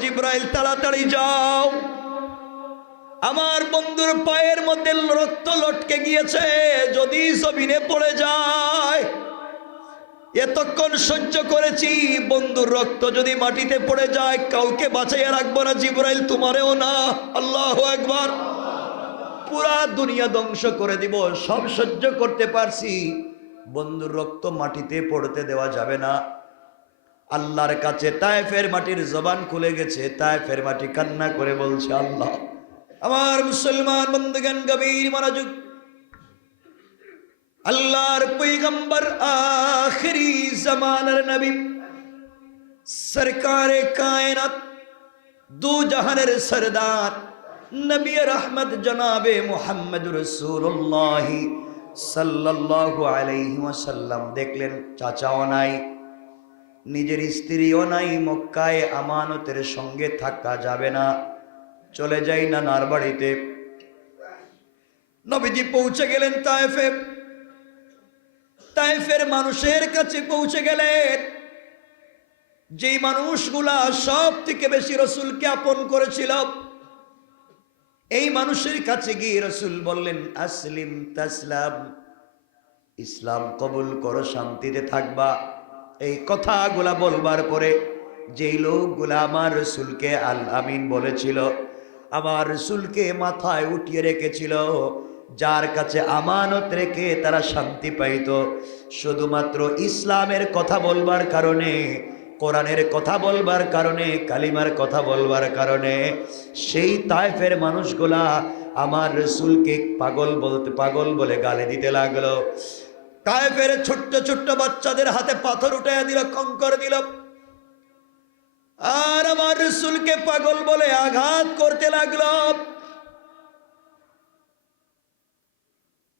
জিব্রাইল তাড়াতাড়ি যাও, আমার বন্ধুর পায়ের মধ্যে রক্ত লটকে গিয়েছে, যদি জমিনে পড়ে যায়। এতক্ষণ সহ্য করেছি, বন্ধুর রক্ত যদি মাটিতে পড়ে যায় কাউকে বাঁচাইয়া রাখবো না, জিব্রাইল তোমারেও না। আল্লাহু আকবার। পুরা দুনিয়া ধ্বংস করে দিব, সব সহ্য করতে পারছি, বন্ধুর রক্ত মাটিতে পড়তে দেওয়া যাবে না। আল্লাহর কাছে তায়েফের মাটির জবান খুলে গেছে, তায়েফের মাটি কান্না করে বলছে, আল্লাহ, আমার মুসলমান বন্ধুগণ গভীর মনোযোগ, আল্লাহর পয়গম্বর আখিরি জামানার নবী সরকারে কায়নাত দু জাহানের সরদার নবী রহমত জনাবে মুহাম্মদ রাসূলুল্লাহ সাল্লাল্লাহু আলাইহি ওয়াসাল্লাম দেখলেন চাচাও নাই, নিজের স্ত্রীও নাই, মক্কায় আমানতের সঙ্গে থাকা যাবে না, চলে যাই নানার বাড়িতে। নবীজি পৌঁছে গেলেন তায়েফে, তায়েফের মানুষের কাছে পৌঁছে গেলেন, যেই মানুষগুলা সব থেকে বেশি রসুলকে আপন করেছিল, এই মানুষের কাছে গিয়ে রসুল বললেন, আসলিম তাসলাম, ইসলাম কবুল করো, শান্তিতে থাকবা। এই কথাগুলা বলবার পরে যেই লোকগুলা আমার রসুলকে আল আমিন বলেছিল, আমার রসুলকে মাথায় উঠিয়ে রেখেছিল, যার কাছে আমানত রেখে তারা শান্তি পাইত, শুধুমাত্র ইসলামের কথা বলবার কারণে, কোরআনের কথা বলবার কারণে, কালিমার কথা বলবার কারণে, সেই তায়েফের মানুষগুলা আমার রসুলকে পাগল বলে গালি দিতে লাগলো। তায়েফের ছোট্ট ছোট্ট বাচ্চাদের হাতে পাথর উঠাইয়া দিল, কঙ্কর দিল, আর আমার রসুলকে পাগল বলে আঘাত করতে লাগলো।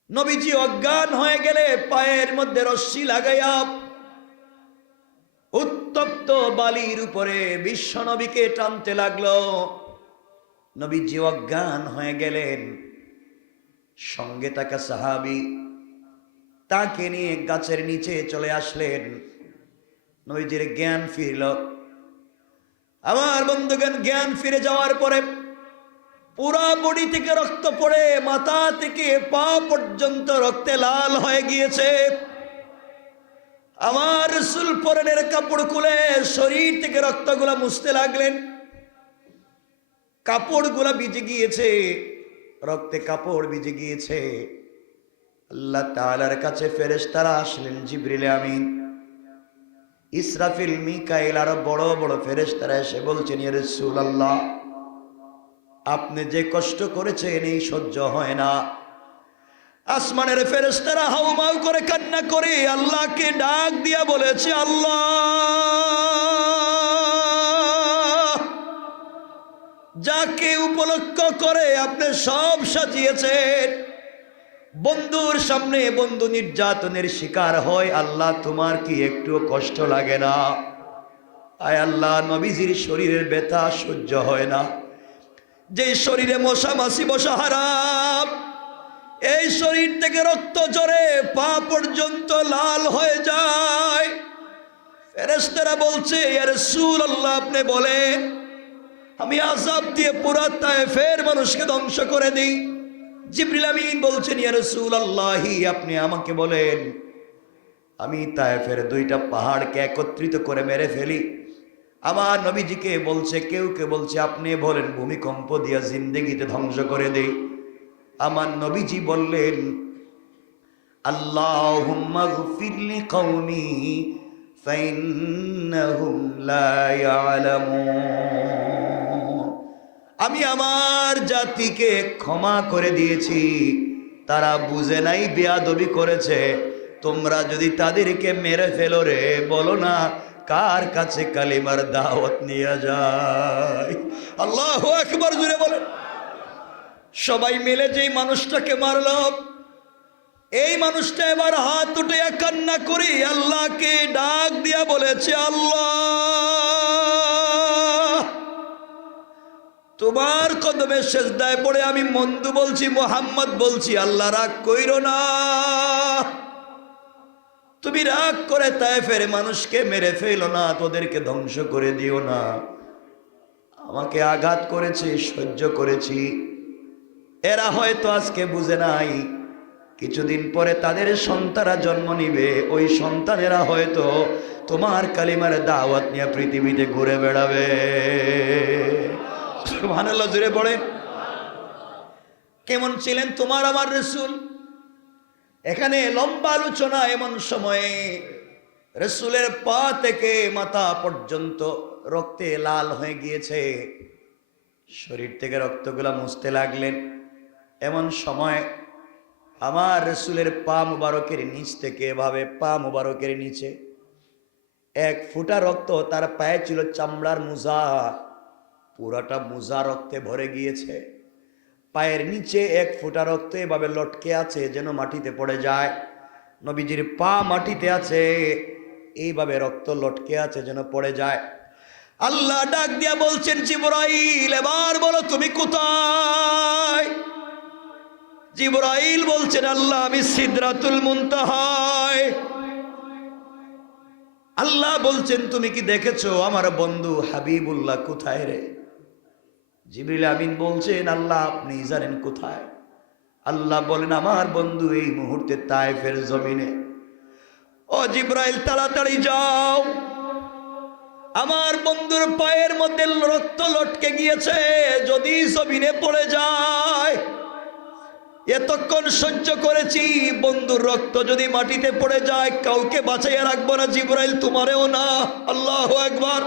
নবীজি অজ্ঞান হয়ে গেলে পায়ের মধ্যে রশ্মি লাগাইয়া উত্তপ্ত বালির উপরে বিশ্ব নবীকে টানতে লাগলো। নবীজি অজ্ঞান হয়ে গেলেন, সঙ্গে থাকা সাহাবী তাকে নিয়ে গাছের নিচে চলে আসলেন। নবীজির জ্ঞান ফিরল। আমার বন্ধুগণ, জ্ঞান ফিরে যাওয়ার পরে পুরা বডি থেকে রক্ত পড়ে মাথা থেকে পা পর্যন্ত রক্তে লাল হয়ে গিয়েছে। আমার রাসূল পরনের কাপড় খুলে শরীর থেকে রক্তগুলা মুছতে লাগলেন। কাপড়গুলা ভিজে গিয়েছে, রক্তে কাপড় ভিজে গিয়েছে। আল্লাহ তাআলার কাছে ফেরেশতারা আসলেন, জিবরিল আমিন, ইসরাফিল, মিকাইল আর বড় বড় ফেরেশতারা এসে বলছেন, ইয়া রাসূলুল্লাহ, আপনি যে কষ্ট করেছেন এই সহ্য হয় না। আসমানের ফেরেশতারা হাউমাউ করে কান্না করে আল্লাহকে ডাক দিয়া বলেছে, আল্লাহ, যাকে উপলক্ষ করে আপনি সব সাজিয়েছেন, বন্ধুর সামনে বন্ধু নির্যাতনের শিকার হয়, আল্লাহ তোমার কি একটু কষ্ট লাগে না? আয় আল্লাহ, নবীজির শরীরের ব্যথা সহ্য হয় না, যে শরীরে মশা মাছি বসা হারাম, এই শরীর থেকে রক্ত ঝরে পা পর্যন্ত লাল হয়ে যায়। ফেরেশতারা বলছে, ইয়া রাসূলুল্লাহ, আপনি বলেন আমি আযাব দিয়ে পুরা তায়েফের মানুষকে ধ্বংস করে দিই। জিবরিল আমিন বলছেন, ইয়া রাসূলুল্লাহ, আপনি আমাকে বলেন আমি তায়েফের দুইটা পাহাড়কে একত্রিত করে মেরে ফেলি। আমার নবীজিকে বলছে, কেউ কে বলছে আপনি বলেন ভূমিকম্প দিয়া জিন্দেগিতে ধ্বংস করে দেই। আমার নবীজি বললেন, আল্লাহুম্মা গফির লিকওমি ফাইন্নাহুম লা ইয়ালামুন, আমি আমার জাতিকে ক্ষমা করে দিয়েছি, তারা বুঝে নাই, বেয়াদবি করেছে। তোমরা যদি তাদেরকে মেরে ফেলো রে, বলো না কার কাছে কালিমার দাওয়াত নিয়ে যায়। আল্লাহু আকবার, জুড়ে বলেন। সবাই মিলে যেই মানুষটাকে মারল, এই মানুষটা এবার হাত উঠে কান্না করি আল্লাহকে ডাক দিয়া বলেছে, আল্লাহ, তোমার কদমে সেজদায় পড়ে আমি মন্দু বলছি, মুহাম্মদ বলছি, আল্লাহ রাগ কইরো না, তুমি রাগ করে তায়েফের মানুষকে মেরে ফেলো না, তোদেরকে ধ্বংস করে দিও না। আমাকে আঘাত করেছে, সহ্য করেছি। এরা হয়তো আজকে বুঝে নাই, কিছুদিন পরে তাদের সন্তানরা জন্ম নিবে, ওই সন্তানেরা হয়তো তোমার কালিমার দাওয়াত নিয়ে পৃথিবীতে ঘুরে বেড়াবে। সুবহানাল্লাহ, জোরে পড়ে। কেমন ছিলেন তোমার আমার রাসূল? এখানে লম্বা আলোচনা। এমন সময়ে রাসূলের পা থেকে মাথা পর্যন্ত রক্তে লাল হয়ে গিয়েছে, শরীর থেকে রক্তগুলা মুছতে লাগলেন। এমন সময় আমার রাসূলের পা মুবারকের নিচ থেকে, এভাবে পা মুবারকের নিচে এক ফোঁটা রক্ত, তার পায়ে ছিল চামড়ার মোজা, পুরাটা মোজা রক্তে ভরে গিয়েছে। পায়ের নিচে এক ফোঁটা রক্ত এভাবে লটকে আছে, যেন মাটিতে পড়ে যায়। নবীজির পা মাটিতে আছে, এইভাবে রক্ত লটকে আছে, যেন পড়ে যায়। আল্লাহ ডাক দিয়া বলছেন, জিবরাইল এবার বলো তুমি কোথায়? জিবরাইল বলছেন, আল্লাহ আমি সিদরাতুল মুনতাহায়। আল্লাহ বলছেন, তুমি কি দেখেছো আমার বন্ধু হাবিবুল্লাহ কোথায় রে? জিবরিল আমিন বলছেন, আল্লাহ আপনি জানেন কোথায়। আল্লাহ বলেন, আমার বন্ধু এই মুহূর্তে তায়েফের জমিনে। ও জিবরাইল তাড়াতাড়ি যাও, আমার বন্ধুর পায়ের মধ্যে রক্ত লটকে গিয়েছে, যদি জমিনে পড়ে যায়। এতক্ষণ সহ্য করেছি, বন্ধুর রক্ত যদি মাটিতে পড়ে যায় কাউকে বাঁচাইয়া রাখবো না, জিবরাইল তোমারেও না। আল্লাহু আকবার।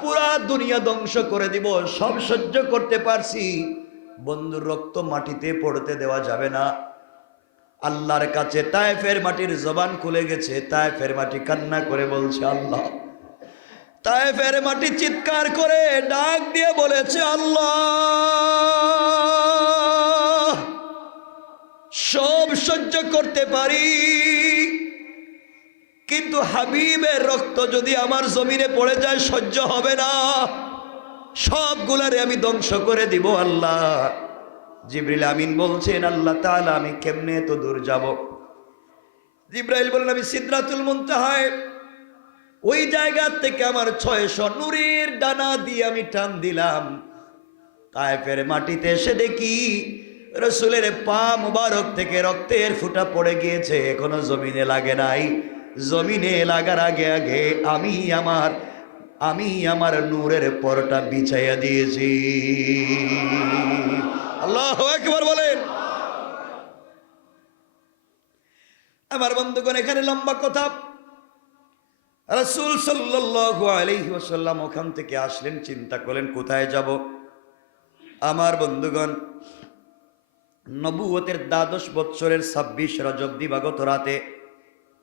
পুরা দুনিয়া ধ্বংস করে দিব, সব সহ্য করতে পারছি, বন্ধুর রক্ত মাটিতে পড়তে দেওয়া যাবে না। আল্লাহর কাছে তায়েফের মাটির জবান খুলে গেছে। তায়েফের মাটি কান্না করে বলছে আল্লাহ। তায়েফের মাটি চিৎকার করে ডাক দিয়ে বলেছে, আল্লাহ সব সহ্য করতে পারি, কিন্তু হাবিবের রক্ত যদি আমার জমিনে পড়ে যায় সহ্য হবে না, সবগুলারে আমি ধ্বংস করে দিব আল্লাহ। জিবরিল আমিন বলছেন, আল্লাহ তাআলা আমি কেমনে এত দূর যাব? জিবরাইল বলেন, আমি সিদরাতুল মুনতাহায়, ওই জায়গা থেকে আমার 600 নূরের ডানা দিয়ে আমি টান দিলাম। তায়েফের মাটিতে এসে দেখি রাসূলের পা মুবারক থেকে রক্তের ফোঁটা পড়ে গিয়েছে, এখনো জমিনে লাগে নাই। জমিনে লাগার আগে আগে আমি আমার নূরের পরটা বিছাইয়া দিয়েছি। আল্লাহু আকবার বলেন। আমার বন্ধুগণ, এখানে লম্বা কথা। রাসূল সাল্লাল্লাহু আলাইহি ওয়াসাল্লাম ওখান থেকে আসলেন, চিন্তা করলেন কোথায় যাব। আমার বন্ধুগণ, নবুয়তের 12 বৎসরের 26 রজব দিবাগত রাতে,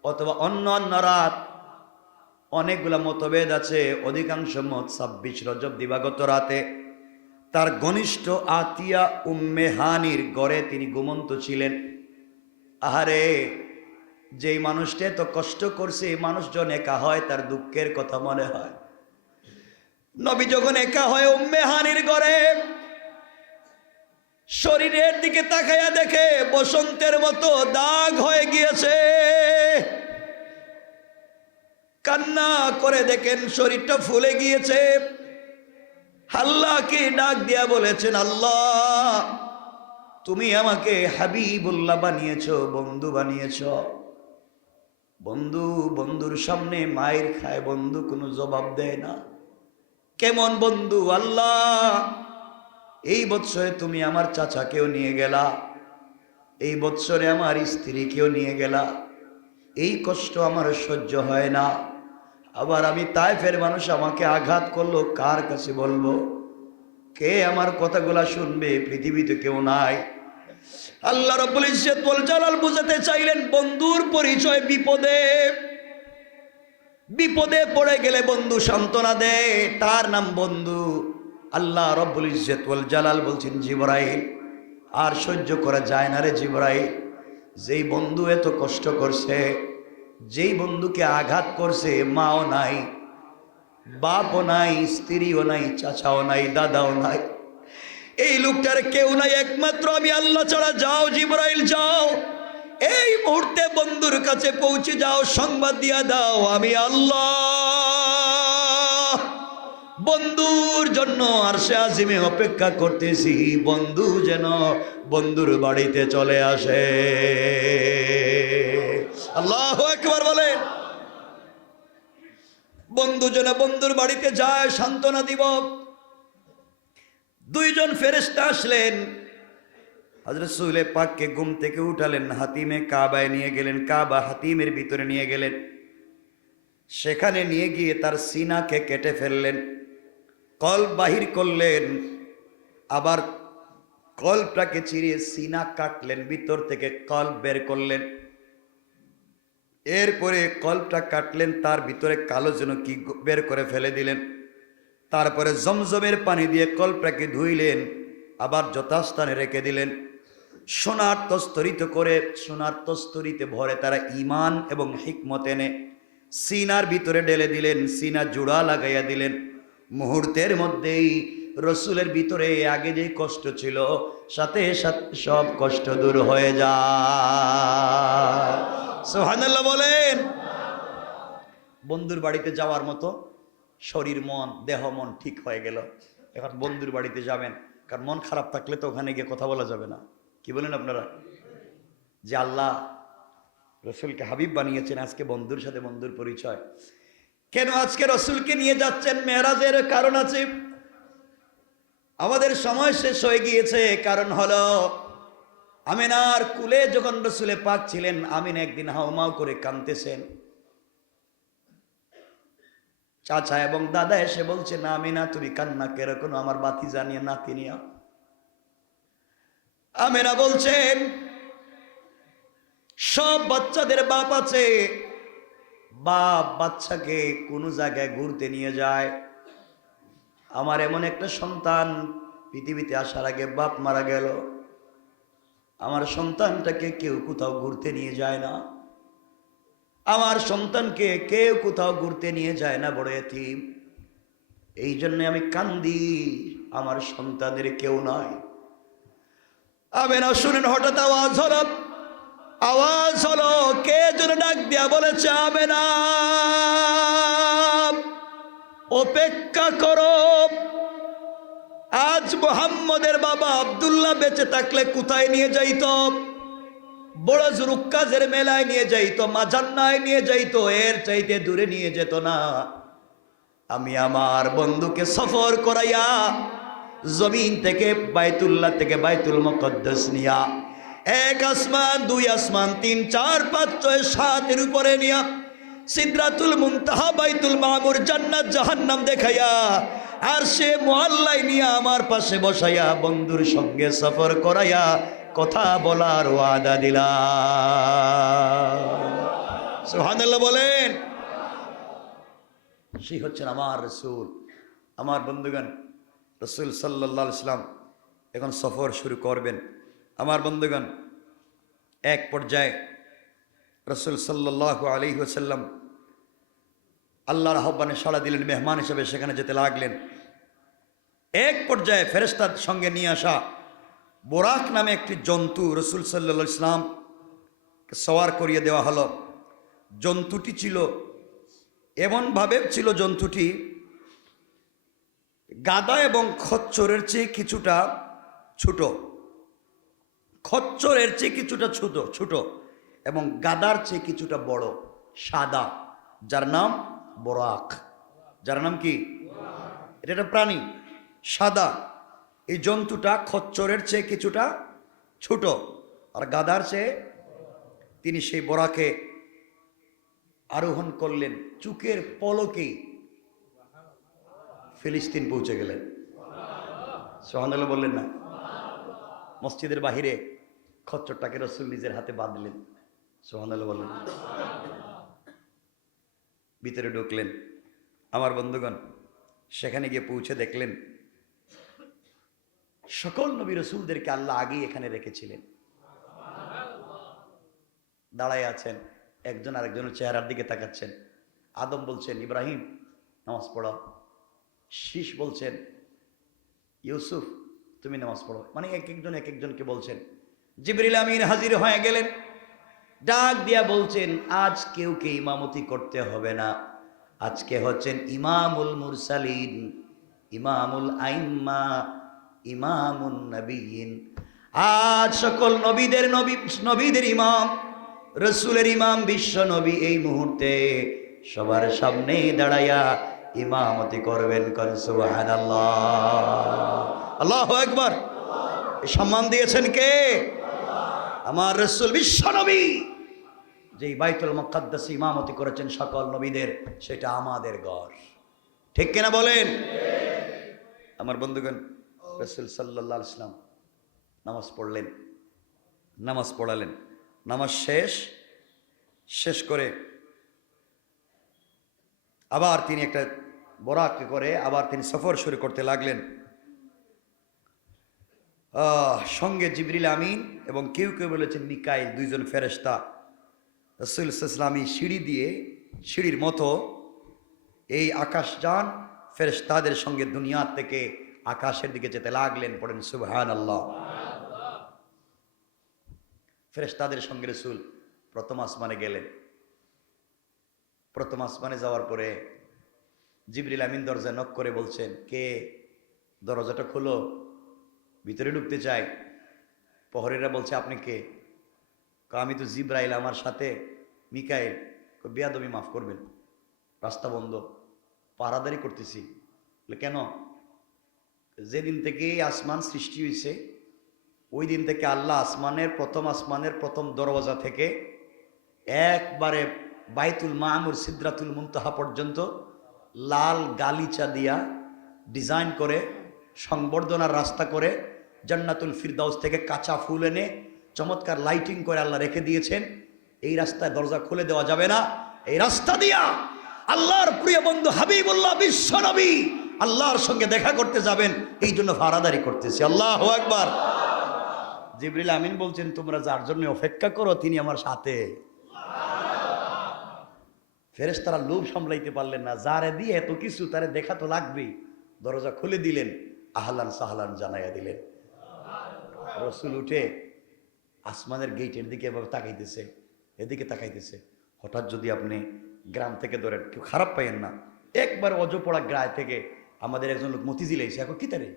অথবা অন্য অন্য রাত, অনেকগুলা মতভেদ আছে, অধিকাংশ মত 26 রজব দিবাগত রাতে তার ঘনিষ্ঠ আতিয়া উম্মে হানির ঘরে তিনি ঘুমন্ত ছিলেন। আহারে, যেই মানুষটা তো কষ্ট করছে, এই মানুষজন একা হয়, তার দুঃখের কথা মনে হয়। নবী যখন একা হয় উম্মে হানির ঘরে, শরীরের দিকে তাকাইয়া দেখে বসন্তের মতো দাগ হয়ে গিয়েছে। কান্না করে দেখেন শরীরটা ফুলে গিয়েছে। আল্লাহকে ডাক দিয়া বলেছেন, আল্লাহ তুমি আমাকে হাবিবুল্লাহ বানিয়েছো, বন্ধু বানিয়েছো। বন্ধুর সামনে মায়ের খায়, বন্ধু কোনো জবাব দেয় না। কেমন বন্ধু আল্লাহ? এই বৎসরে তুমি আমার চাচাকেও নিয়ে গেলা, এই বৎসরে আমার স্ত্রীকেও নিয়ে গেলা, এই কষ্ট আমার সহ্য হয় না। আবার আমি তায়েফের মানুষ আমাকে আঘাত করলো, কার কাছে বলবো? কে আমার কথাগুলা শুনবে? পৃথিবীতে কেউ নাই। আল্লাহ রাব্বুল ইজ্জত ওয়াল জালাল বুঝাতে চাইলেন, বন্ধুর পরিচয় বিপদে পড়ে গেলে বন্ধু সান্ত্বনা দেয়, তার নাম বন্ধু। আল্লাহ রাব্বুল ইজ্জত ওয়াল জালাল বলছেন, জিবরাইল আর সহ্য করা যায় না রে জিবরাইল। যেই বন্ধু এত কষ্ট করছে, যেই বন্ধুকে আঘাত করছে, মাও নাই, বাপও নাই, স্ত্রীও নাই, চাচাও নাই, দাদাও নাই, এই লোকটার কেউ নাই, একমাত্র আমি আল্লাহ ছাড়া। যাও জিবরাইল যাও, এই মুহূর্তে বন্ধুর কাছে পৌঁছে যাও, সংবাদ দিয়া দাও আমি আল্লাহ বন্ধুর জন্য আরশে আজিমে অপেক্ষা করতেছি, বন্ধু যেন বন্ধুর বাড়িতে চলে আসে। আল্লাহু আকবার বলেন। বন্ধু যেন বন্ধুর বাড়িতে যায়, সান্ত্বনা দিব। দুইজন ফেরেশতা আসলেন, হযরত সুহেল পাককে ঘুম থেকে উঠালেন, হাতিমে কাবায় নিয়ে গেলেন, কাবা হাতিমের ভিতরে নিয়ে গেলেন। সেখানে নিয়ে গিয়ে তার সিনাকে কেটে ফেললেন, কল্ব বাহির করলেন, আবার কল্বটাকে চিরিয়ে সিনা কাটলেন, ভিতর থেকে কল্ব বের করলেন। এরপরে কল্বটা কাটলেন, তার ভিতরে কালো যেন কি বের করে ফেলে দিলেন। তারপরে জমজমের পানি দিয়ে কল্বটাকে ধুইলেন, আবার যথাস্থানে রেখে দিলেন। সোনার তস্তরিত করে, সোনার তস্তরিতে ভরে তারা ঈমান এবং হিকমত এনে সিনার ভিতরে ঢেলে দিলেন, সিনা জোড়া লাগাইয়া দিলেন। মুহূর্তের মধ্যেই রসুলের ভিতরে আগে যে কষ্ট ছিল, সাথে সাথে সব কষ্ট দূর হয়ে যায়। সুবহানাল্লাহ বলেন। বন্ধুর বাড়িতে যাওয়ার মতো শরীর, মন, দেহ মন ঠিক হয়ে গেল। এখন বন্ধুর বাড়িতে যাবেন, কারণ মন খারাপ থাকলে তো ওখানে গিয়ে কথা বলা যাবে না। কি বলেন আপনারা? যে আল্লাহ রসুলকে হাবিব বানিয়েছেন, আজকে বন্ধুর সাথে বন্ধুর পরিচয়। কেন আজকে রসুলকে নিয়ে যাচ্ছেন? মেরাজের কারণ আছে। আমাদের সময় শেষ হয়ে গিয়েছে। কারণ হলো, আমিনার কুলে যখন রসুলে পাক ছিলেন, আমিনা একদিন হাউমাউ করে কাঁদতেছেন। চাচা এবং দাদা এসে বলছে, না আমিনা তুমি কান্না কেন? আমার বাতি জানিয়ে নাতি নিয়া। আমিনা বলছেন, সব বাচ্চাদের বাপ আছে, বাপ বাচ্চাকে কোনো জায়গায় ঘুরতে নিয়ে যায়। আমার এমন একটা সন্তান পৃথিবীতে আসার আগে বাপ মারা গেল, আমার সন্তানটাকে কেউ কোথাও ঘুরতে নিয়ে যায় না, আমার সন্তানকে কেউ কোথাও ঘুরতে নিয়ে যায় না, বড় এতিম। এই জন্য আমি কান্দি, আমার সন্তানের কেউ নাই। আমিনা শুনেন, হঠাৎ আওয়াজ হলো, কে যেন ডাক দিয়া বলেছে, আমিনা অপেক্ষা করো, আজ মুহাম্মদের বাবা আব্দুল্লাহ বেঁচে থাকলে কোথায় নিয়ে যাইত? বড় জুরুক্কাজের মেলায় নিয়ে যাইতো, মাজান্নায় নিয়ে যাইতো, এর চাইতে দূরে নিয়ে যেত না। আমি আমার বন্ধুকে সফর করাইয়া জমিন থেকে, বাইতুল্লাহ থেকে বাইতুল মুকদ্দাস নিয়া, এক আসমান, দুই আসমান, 3, 4, 5, 6, 7 এর উপরে নিয়া, সিদরাতুল মুনতাহা, বাইতুল মামুর, জান্নাত জাহান্নাম দেখাইয়া, আর সে মুআল্লাই নিয়া আমার পাশে বসাইয়া বন্ধুর সঙ্গে সফর করাইয়া কথা বলার ওয়াদা দিলাম। সুবহানাল্লাহ বলেন। সেই হচ্ছেন আমার রসুল। আমার বন্ধুগণ, রসুল সাল্লাল্লাহু আলাইহি ওয়াসাল্লাম এখন সফর শুরু করবেন। আমার বন্ধুগণ, এক পর্যায়ে রসুল সাল্লাল্লাহু আলাইহি ওয়াসাল্লাম আল্লাহর আহ্বানে সাড়া দিলেন, মেহমান হিসেবে সেখানে যেতে লাগলেন। এক পর্যায়ে ফেরেশতার সঙ্গে নিয়ে আসা বোরাক নামে একটি জন্তু রসুল সাল্লাল্লাহু আলাইহি ওয়াসাল্লামকে সওয়ার করিয়ে দেওয়া হলো। জন্তুটি ছিল এমনভাবে ছিল, জন্তুটি গাদা এবং খচ্চরের চেয়ে কিছুটা ছোট, খচ্চরের চেয়ে কিছুটা ছোট এবং গাদার চেয়ে কিছুটা বড়, সাদা, যার নাম বোরাক। যার নাম কি? এটা একটা প্রাণী, সাদা। এই জন্তুটা খচ্চরের চেয়ে কিছুটা ছোট আর গাদার চেয়ে। তিনি সেই বোরাকে আরোহণ করলেন, চুকের পলকেই ফিলিস্তিন পৌঁছে গেলেন। সুবহানাল্লাহ বললেন না? মসজিদের বাহিরে খচ্চরটাকে রসুল নিজের হাতে বাঁধলেন। সুবহানাল্লাহ বললেন। ভিতরে ঢুকলেন। আমার বন্ধুগণ, সেখানে গিয়ে পৌঁছে দেখলেন সকল নবী রসুলদেরকে আল্লাহ আগেই এখানে রেখেছিলেন। দাঁড়ায় আছেন, একজন আরেকজনের চেহারার দিকে তাকাচ্ছেন। আদম বলছেন, ইব্রাহিম নামাজ পড়ো। শীষ বলছেন, ইউসুফ তুমি নামাজ পড়ো। মানে এক একজনকে বলছেন। জিবরিল আমিন হাজির হয়ে গেলেন, ডাক দিয়া বলছেন, আজ কেউ ইমামতি করতে হবে না, আজকে হচ্ছেন ইমামুল মুরসালিন, ইমামুল আইম্মা, ইমামুন নবিয়িন। আজ সকল নবীদের ইমাম, রসুলের ইমাম, বিশ্ব নবী এই মুহূর্তে সবার সামনে দাঁড়াইয়া ইমামতি করবেন। কোন সুবহানাল্লাহ, আল্লাহু আকবার। সম্মান দিয়েছেন কে? আমার রসুল বিশ্ব নবী, যেই বাইতুল মুকাদ্দাসে ইমামতি করেছেন সকল নবীদের, সেটা আমাদের ঘর। ঠিক কিনা বলেন? আমার বন্ধুগণ, রসুল সাল্লাল্লাহু আলাইহি ওয়াসাল্লাম নামাজ পড়লেন, নামাজ পড়ালেন। নামাজ শেষ করে আবার তিনি একটা বরাক করে আবার তিনি সফর শুরু করতে লাগলেন। সঙ্গে জিবরিল আমিন এবং কেউ কেউ বলেছেন মিকাইল, দুইজন ফেরেশতা। রাসূল সাল্লাল্লাহু আলাইহি সিঁড়ি দিয়ে, সিঁড়ির মতো এই আকাশযান ফেরেশতাদের সঙ্গে দুনিয়া থেকে আকাশের দিকে যেতে লাগলেন। পড়েন সুবহানাল্লাহ। ফেরেশতাদের সঙ্গে রাসূল প্রথম আসমানে গেলেন। প্রথম আসমানে যাওয়ার পরে জিবরিল আমিন দরজা নক করে বলছেন, কে? দরজাটা খোলো, ভিতরে ঢুকতে চাই। প্রহরীরা বলছে, আপনি কে? আমি তো জিবরাইল, আমার সাথে মিকাইল। বেয়াদবি মাফ করবেন, রাস্তা বন্ধ, পাহারাদারি করতেছি। কেন? যেদিন থেকে আসমান সৃষ্টি হয়েছে ওই দিন থেকে আল্লাহ আসমানের প্রথম দরওয়াজা থেকে একবারে বাইতুল মামুর সিদরাতুল মুনতাহা পর্যন্ত লাল গালিচা দিয়া ডিজাইন করে, সংবর্ধনার রাস্তা করে, জান্নাতুল ফিরদাউস থেকে কাঁচা ফুল এনে চমৎকার লাইটিং করে আল্লাহ রেখে দিয়েছেন। এই রাস্তায় দরজা খুলে দেওয়া যাবে না। এই রাস্তা দিয়া আল্লাহর প্রিয় বন্ধু হাবিবুল্লাহ বিশ্ব নবী আল্লাহর সঙ্গে দেখা করতে যাবেন, এই জন্য পাহারাদারি করতেছি। আল্লাহু আকবার। জিবরিল আমিন বলছেন, তোমরা যার জন্য অপেক্ষা করো তিনি আমার সাথে। ফেরেশতারা লোভ সামলাইতে পারলেন না, যারে দিয়ে এত কিছু তারে দেখা তো লাগবেই। দরজা খুলে দিলেন, আহলান সাহলান জানাইয়া দিলেন। রসুল উঠে আসমানের গেটের দিকে এভাবে তাকাইতেছে, এদিকে তাকাইতেছে। হঠাৎ যদি আপনি গ্রাম থেকে ধরেন, কেউ খারাপ পাইয়েন না, একবার অজপড়া গ্রায় থেকে আমাদের একজন লোক মতিঝিল এসে, এখন কি তারে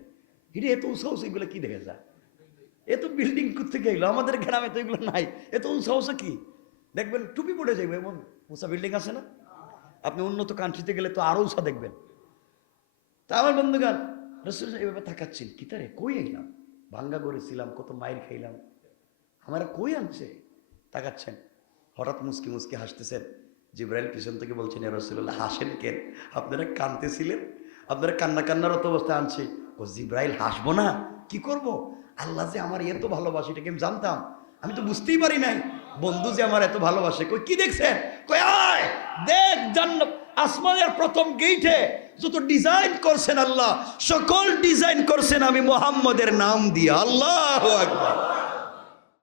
হিরে এত উৎসাহ, এগুলো কি দেখে যা, এত বিল্ডিং থেকে এগুলো, আমাদের গ্রামে তো এগুলো নাই, এত উৎসাহ কি দেখবেন, টুপি পড়ে যাইবে এমন উঁচা বিল্ডিং আছে না? আপনি উন্নত কান্ট্রিতে গেলে তো আরো উঁচা দেখবেন। তা আমার বন্ধুগান, রসুল এভাবে তাকাচ্ছেন, কি তারে কই আইলাম, ভাঙ্গা করেছিলাম, কত মাইর খাইলাম, আমার কই আনছে, তাকাচ্ছেন। হঠাৎ মুসকি মুসকি হাসতেছেন। জিবরাইল পিছন থেকে বলছেন, ইয়া রাসূলুল্লাহ, হাসেন কেন? আপনারা কাঁদতেছিলেন, আপনারা কান্নার অবস্থায় আনছে। ও জিবরাইল, হাসবো না, কি করব? আল্লাহ যে আমার এত ভালোবাসে এটাকে আমি জানতাম, আমি তো বুঝতেই পারি নাই বন্ধু যে আমার এত ভালোবাসে। কই কি দেখছেন? কই আয় দেখ, জান্নাত আসমানের প্রথম গেটে যত ডিজাইন করছেন আল্লাহ, সকল ডিজাইন করছেন আমি মুহাম্মদের নাম দিয়ে। আল্লাহু আকবার।